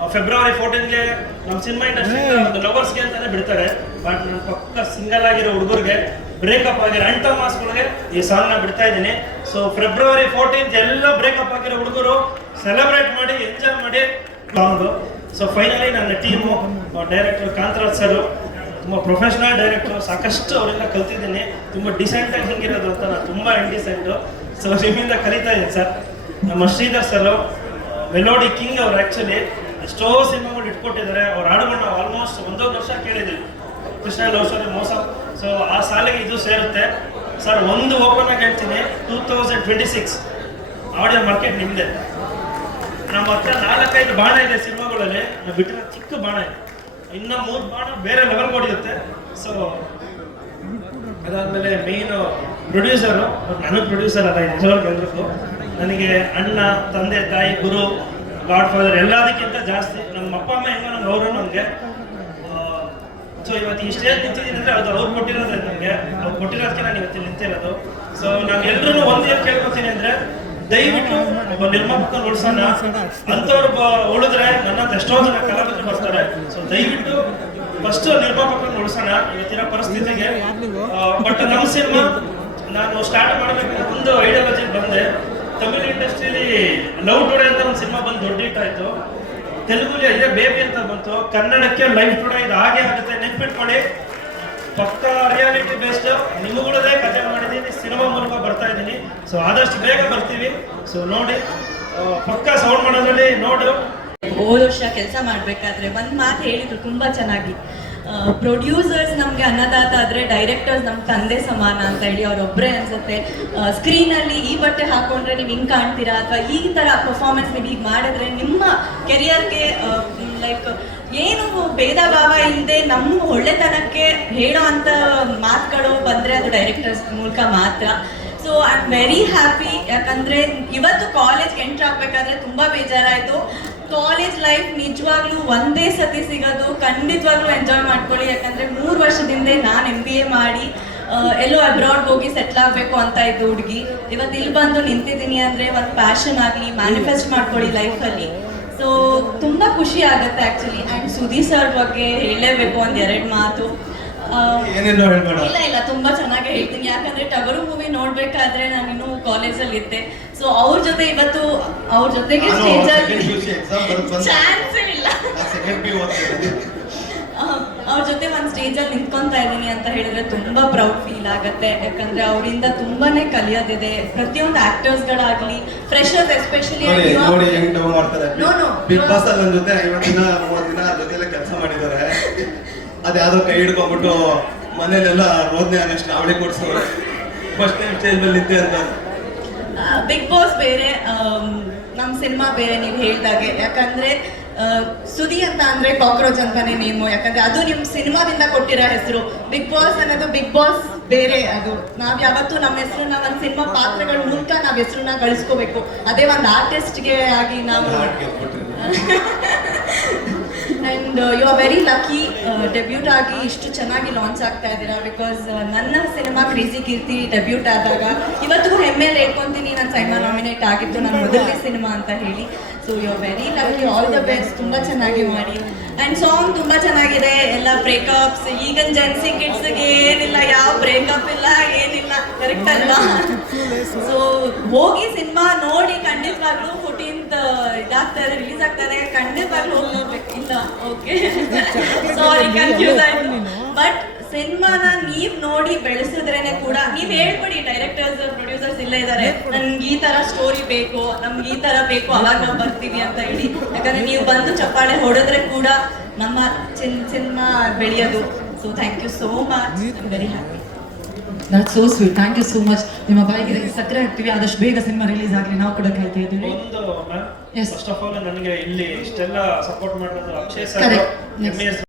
ಫೆಬ್ರವರಿ ಫೋರ್ಟೀನ್ಗೆ ನಮ್ಮ ಸಿನಿಮಾ ಇಂಡಸ್ಟ್ರಿ ಒಂದು ಲವರ್ಸ್ಗೆ ಅಂತಾನೆ ಬಿಡ್ತಾರೆ. ಬಟ್ ನಾನು ಪಕ್ಕ ಸಿಂಗಲ್ ಆಗಿರೋ ಹುಡುಗರಿಗೆ ಬ್ರೇಕಪ್ ಆಗಿರೋ ಅಂಟ ಮಾಸ್ಗಳಿಗೆ ಈ ಸಾಂಗ್ನ ಬಿಡ್ತಾ ಇದ್ದೀನಿ. ಸೊ ಫೆಬ್ರವರಿ ಫೋರ್ಟೀನ್ತ್ ಎಲ್ಲ ಬ್ರೇಕಪ್ ಆಗಿರೋ ಹುಡುಗರು ಸೆಲೆಬ್ರೇಟ್ ಮಾಡಿ ಎಂಜಾಯ್ ಮಾಡಿ ಸಾಂಗು ಸೊ ಫೈನಲಿ ನನ್ನ ಟೀಮು ಡೈರೆಕ್ಟರ್ ಕಾಂತರಾಜ್ ಸರ್ ತುಂಬ ಪ್ರೊಫೆಷನಲ್ ಡೈರೆಕ್ಟರ್ ಸಾಕಷ್ಟು ಅವರಿಂದ ಕಲ್ತಿದ್ದೀನಿ. ತುಂಬ ಡಿಸೆಂಟಾಗಿ ಹಿಂಗಿರೋದು ಅಂತ ನಾನು ತುಂಬ ಇಂಡಿಸೆಂಟು ಸೊ ನಿಮ್ಮಿಂದ ಕಲಿತಾ ಇದ್ದೀನಿ ಸರ್ ನಮ್ಮ ಶ್ರೀಧರ್ ಸರ್ ಮೆಲೋಡಿ ಕಿಂಗ್ ಅವ್ರು ಆ್ಯಕ್ಚುಲಿ ಎಷ್ಟೋ ಸಿನಿಮಾಗಳು ಇಟ್ಕೊಟ್ಟಿದ್ದಾರೆ. ಅವ್ರ ಹಾಡುಗಳು ನಾವು ಆಲ್ಮೋಸ್ಟ್ ಒಂದೊಂದು ವರ್ಷ ಕೇಳಿದ್ದೀವಿ ಕೃಷ್ಣ ಲೋಸರಿ ಮೋಸ. ಸೊ ಆ ಸಾಲಿಗೆ ಇದು ಸೇರುತ್ತೆ. ಸರ್ ಒಂದು ಓಪನ್ ಆಗಿ ಹೇಳ್ತೀನಿ. Two thousand twenty six audio market ನಿಮ್ಮದೇ ನಮ್ಮ ಹತ್ರ ನಾಲ್ಕೈದು ಬಾಣ ಇದೆ ಸಿನಿಮಾಗಳಲ್ಲಿ. ನಾವು ಬಿಟ್ಟಿರೋ ಚಿಕ್ಕ ಬಾಣ ಇದೆ. ಇನ್ನು ಮೂರು ಬಾಣ ಬೇರೆ ಲೆವೆಲ್ ಹೊಡೆಯುತ್ತೆ ಸೊ ಅದಾದಮೇಲೆ ಮೇಯ್ನು ಪ್ರೊಡ್ಯೂಸರು ನನಗೆ ಪ್ರೊಡ್ಯೂಸರ್ ಅಲ್ಲ ಎಲ್ರಿಗೂ. ನನಗೆ ಅಣ್ಣ, ತಂದೆ, ತಾಯಿ, ಗುರು ಗಾಡ್ ಫಾದರ್ ಎಲ್ಲದಕ್ಕಿಂತ ಜಾಸ್ತಿ ನಮ್ಮ ಅಪ್ಪ, ಅಮ್ಮ, ಹೆಂಗೋ ನಮ್ಗೆ. ಅವರು ನನಗೆ ಸೊ ಇವತ್ತು ಇಷ್ಟೇ ನಿಂತಿದ್ದೀನಿ ಅಂದರೆ ಅದು ಅವ್ರು ಕೊಟ್ಟಿರೋದು ನಮಗೆ. ಅವ್ರು ಕೊಟ್ಟಿರೋದಕ್ಕೆ ನಾನು ಇವತ್ತು ನಿಂತಿರೋದು ಸೊ ನಾನು ಎಲ್ಲರೂ ಒಂದೇ ಕೇಳ್ಕೊತೀನಿ ಅಂದರೆ ದಯವಿಟ್ಟು ಒಬ್ಬ ನಿರ್ಮಾಪಕ ಉಳಿಸೋಣ. ಅಂಥವ್ರು ಉಳಿದ್ರೆ ನನ್ನ ಎಷ್ಟೋ ಜನ ಕಲಾವಿದರು ಬರ್ತಾರೆ ಸೊ ದಯವಿಟ್ಟು ಫಸ್ಟ್ ನಿರ್ಮಾಪಕನ ಉಳಿಸೋಣ ಇವತ್ತಿನ ಪರಿಸ್ಥಿತಿಗೆ. ಬಟ್ ನಮ್ಮ ಸಿನಿಮಾ ನಾನು ಸ್ಟಾರ್ಟ್ ಮಾಡಬೇಕು ಒಂದು ಐಡಿಯಾಲಜಿ ಬಂದೆ. ತಮಿಳ್ ಇಂಡಸ್ಟ್ರಿಲಿ ಲವ್ ಅಂತ ಒಂದು ಸಿನಿಮಾ ಬಂದು ದೊಡ್ಡ ಹಿಟ್ ಆಯ್ತು. ತೆಲುಗುಲಿ ಅಯ್ಯ ಬೇಬಿ ಅಂತ ಬಂತು. ಕನ್ನಡಕ್ಕೆ ಲೈಫ್ ಕೂಡ ಇದು ಹಾಗೆ ಆಗುತ್ತೆ. ನೆನ್ಪಿಟ್ಕೊಳ್ಳಿ. ಪಕ್ಕ ರಿಯಾಲಿಟಿ ಬೇಸ್ಡ್ ನಿಮಗಳದೇ ಕಥೆ ಮಾಡಿದ್ದೀನಿ. ಸಿನಿಮಾ ಮೂಲಕ ಬರ್ತಾ ಇದ್ದೀನಿ. ಸೊ ಆದಷ್ಟು ಬೇಗ ಬರ್ತೀವಿ. ಸೊ ನೋಡಿ ಪಕ್ಕ ಸೌಂಡ್ ಮಾಡೋದ್ರಲ್ಲಿ ನೋಡು. ಹೋದ ವರ್ಷ ಕೆಲಸ ಮಾಡಬೇಕಾದ್ರೆ ಒಂದು ಮಾತು ಹೇಳಿದ್ರು, ತುಂಬ ಚೆನ್ನಾಗಿ. ಪ್ರೊಡ್ಯೂಸರ್ಸ್ ನಮಗೆ ಅನ್ನದಾತ ಆದರೆ ಡೈರೆಕ್ಟರ್ಸ್ ನಮ್ಮ ತಂದೆ ಸಮಾನ ಅಂತ ಹೇಳಿ ಅವರೊಬ್ಬರೇ ಅನ್ಸುತ್ತೆ. ಸ್ಕ್ರೀನಲ್ಲಿ ಈ ಬಟ್ಟೆ ಹಾಕೊಂಡ್ರೆ ನೀವು ಹಿಂಗೆ ಕಾಣ್ತೀರಾ? ಅಥವಾ ಈ ಥರ ಪರ್ಫಾರ್ಮೆನ್ಸ್ ನೀವು ಹೀಗೆ ಮಾಡಿದ್ರೆ ನಿಮ್ಮ ಕೆರಿಯರ್ಗೆ ಲೈಕ್ ಏನು ಭೇದ ಭಾವ ಇಲ್ಲದೆ ನಮ್ಮ ಒಳ್ಳೆತನಕ್ಕೆ ಹೇಳೋ ಅಂತ ಮಾತುಗಳು ಬಂದರೆ ಅದು ಡೈರೆಕ್ಟರ್ಸ್ ಮೂಲಕ ಮಾತ್ರ. So I am very happy ಯಾಕಂದ್ರೆ ಇವತ್ತು ಕಾಲೇಜ್ ಎಂಟ್ರ್ ಆಗ್ಬೇಕಾದ್ರೆ ತುಂಬಾ ಬೇಜಾರಾಯ್ತು. ಕಾಲೇಜ್ ಲೈಫ್ ನಿಜವಾಗ್ಲೂ ಒಂದೇ ಸತಿ ಸಿಗೋದು, ಖಂಡಿತವಾಗ್ಲೂ ಎಂಜಾಯ್ ಮಾಡ್ಕೊಳ್ಳಿ. ಯಾಕಂದ್ರೆ ಮೂರು ವರ್ಷದಿಂದ ನಾನು ಎಂ ಬಿ ಎ ಮಾಡಿ ಎಲ್ಲೋ ಅಬ್ರಾಡ್ ಹೋಗಿ ಸೆಟ್ಲ್ ಆಗಬೇಕು ಅಂತ ಇದ್ದು ಹುಡುಗಿ. ಇವತ್ತು ಇಲ್ಲಿ ಬಂದು ನಿಂತಿದ್ದೀನಿ ಅಂದ್ರೆ ಒಂದು ಪ್ಯಾಷನ್ ಆಗಲಿ ಮ್ಯಾನಿಫೆಸ್ಟ್ ಮಾಡ್ಕೊಳ್ಳಿ ಲೈಫಲ್ಲಿ ಸೊ ತುಂಬಾ ಖುಷಿ ಆಗುತ್ತೆ ಆಕ್ಚುಲಿ ಆ್ಯಂಡ್ ಸುದೀಪ್ ಸರ್ ಬಗ್ಗೆ ಹೇಳಲೇಬೇಕು ಒಂದು ಎರಡು ಮಾತು. ಏನೇನೋ ಹೇಳ್ಬೇಡ. ಇಲ್ಲ ಇಲ್ಲ ತುಂಬಾ ಚೆನ್ನಾಗಿ ಹೇಳ್ತೀನಿ. ಯಾಕಂದ್ರೆ ಟಗರು ಮೂವಿ ನೋಡ್ಬೇಕಾದ್ರೆ ನಾನು ಕಾಲೇಜ್ ಅಲ್ಲಿ ಇದ್ದೆ ಸೊ ಅವ್ರ ಜೊತೆ ಇವತ್ತು ಅವ್ರ ಜೊತೆಗೆ ಸ್ಟೇಜ್ ಅಲ್ಲಿ ಚಾನ್ಸೇ ಇಲ್ಲ. ಅವ್ರ ಜೊತೆ ಒಂದು ಸ್ಟೇಜಲ್ಲಿ ನಿಂತ್ಕೊಂತ ಇದ್ದೀನಿ ಅಂತ ಹೇಳಿದ್ರೆ ತುಂಬಾ ಪ್ರೌಡ್ ಫೀಲ್ ಆಗುತ್ತೆ. ಯಾಕಂದ್ರೆ ಅವರಿಂದ ತುಂಬಾನೇ ಕಲಿಯೋದಿದೆ. ಪ್ರತಿಯೊಂದು ಆಕ್ಟರ್ಸ್ ಗಳಾಗ್ಲಿ ಫ್ರೆಶರ್ಸ್ ಎಸ್ಪೆಷಲಿ ನೋಡಿ ನೋಡಿ ಹೆಂಗ್ ಡೌ ಮಾಡ್ತಾರೆ. ಬಿಗ್ ಬಾಸ್ ಅಲ್ಲಿ ನನ್ನ ಜೊತೆ ಐವತ್ತು ದಿನ ಮೂವತ್ತು ದಿನ ಕೆಲಸ ಅದ್ಯಾವುದೋ ಕೈ ಹಿಡ್ಕೊಂಡ್ಬಿಟ್ಟು ಮನೇಲೆಲ್ಲ ರೋದನೆ ಆಗಷ್ಟು ಅವಳಿ ಕೊಡ್ಸೋ ಫಸ್ಟ್ ಟೈಮ್ ಸ್ಟೇಜ್ ಮೇಲೆ ನಿಂತೆ ಅಂತ. ಬಿಗ್ ಬಾಸ್ ಬೇರೆ ನಮ್ಮ ಸಿನಿಮಾ ಬೇರೆ ನೀವು ಹೇಳ್ದಾಗೆ. ಯಾಕಂದ್ರೆ ಸುದಿ ಅಂತ ಅಂದ್ರೆ ಕಾಕ್ರೋಚ್ ಅಂತಾನೆ ನೇಮು ಯಾಕಂದ್ರೆ ಅದು ನಿಮ್ ಸಿನಿಮಾದಿಂದ ಕೊಟ್ಟಿರೋ ಹೆಸರು. ಬಿಗ್ ಬಾಸ್ ಅನ್ನೋದು ಬಿಗ್ ಬಾಸ್ ಬೇರೆ ಅದು. ನಾವ್ ಯಾವತ್ತೂ ನಮ್ಮ ಹೆಸರನ್ನ ಒಂದು ಸಿನಿಮಾ ಪಾತ್ರಗಳ ಮೂಲಕ ನಾವ್ ಹೆಸರನ್ನ ಗಳಿಸ್ಕೋಬೇಕು ಅದೇ ಒಂದು ಆರ್ಟಿಸ್ಟ್ಗೆ ಆಗಿ ನಾವು and you are very lucky debut ಆಗಿ ಇಷ್ಟು ಚೆನ್ನಾಗಿ ಲಾಂಚ್ ಆಗ್ತಾ ಇದ್ದೀರಾ ಬಿಕಾಸ್ ನನ್ನ ಸಿನಿಮಾ ಕ್ರೇಜಿ ಕೀರ್ತಿ ಡೆಬ್ಯೂಟ್ ಆದಾಗ ಇವತ್ತಿಗೂ ಹೆಮ್ಮೆಯಲ್ಲಿ ಹೇಳ್ಕೊಂತೀನಿ ನಾನು ಸೈಮಾ ನಾಮಿನೇಟ್ ಆಗಿತ್ತು ನನ್ನ ಮೊದಲನೇ ಸಿನಿಮಾ ಅಂತ ಹೇಳಿ. So you are very lucky all the best ತುಂಬ ಚೆನ್ನಾಗಿ ಮಾಡಿ. ಆ್ಯಂಡ್ ಸಾಂಗ್ ತುಂಬ ಚೆನ್ನಾಗಿದೆ. ಎಲ್ಲ ಬ್ರೇಕಪ್ಸ್ ಈಗಿನ ಜೆನ್ಸಿ ಕಿಡ್ಸ್ಗೆ ಏನಿಲ್ಲ. ಯಾವ ಬ್ರೇಕಪ್ ಇಲ್ಲ ಏನಿಲ್ಲ. ಕರೆಕ್ಟ್ ಅಲ್ಲ ಸೊ ಹೋಗಿ ಸಿನಿಮಾ ನೋಡಿ ಖಂಡಿತವಾಗ್ಲೂ ಫೋರ್ಟೀನ್ತ್ ಇದಾಗ್ತಾರೆ ರಿಲೀಸ್ ಆಗ್ತದೆ. ಖಂಡಿತವಾಗ್ಲೂ ಹೋಗಿ ನೋಡ್ಬೇಕು ಇಲ್ಲ ಓಕೆ ಸಾರಿ ಕನ್ಫ್ಯೂಸ್ ಆಯ್ತು. ಬಟ್ ಸಿನಿಮಾನ ನೀವ್ ನೋಡಿ ಬೆಳೆಸಿದ್ರೇನೆ ಕೂಡ ನೀವ್ ಹೇಳ್ಬಿಡಿ ಡೈರೆಕ್ಟರ್ಸ್ ಪ್ರೊಡ್ಯೂಸರ್ಸ್ ಇಲ್ಲ ಇದ್ದಾರೆ ನನ್ಗೆ ಈ ತರ ಸ್ಟೋರಿ ಬೇಕು ನಮ್ಗೆ ಈ ತರ ಬೇಕು ಅವಾಗ ನಾವು ಬರ್ತೀವಿ ಅಂತ ಹೇಳಿ. ಯಾಕಂದ್ರೆ ನೀವು ಬಂದು ಚಪ್ಪಾಳೆ ಹೊಡೆದ್ರೆ ಕೂಡ ನಮ್ಮ ಚಿನ್ ಸಿನಿಮಾ ಬೆಳೆಯೋದು. So thank you so much very happy that so sweet thank you so much ನಿಮ್ಮ ಬಾಯಿಗೆ ಸಕ್ಕರೆ ಹಾಕ್ತೀವಿ. ಆದಷ್ಟು ಬೇಗ ಸಿನಿಮಾ ರಿಲೀಸ್ ಆಗಲಿ. ನಾವು ಕೂಡ ಕಾಯ್ತಾ ಇದ್ದೀವಿ. ಫಸ್ಟ್ ಆಫ್ ಆಲ್ ನನಗೆ ಇಲ್ಲಿ ಇಷ್ಟೆಲ್ಲ ಸಪೋರ್ಟ್ ಮಾಡೋದು Akshay sir Yes. M S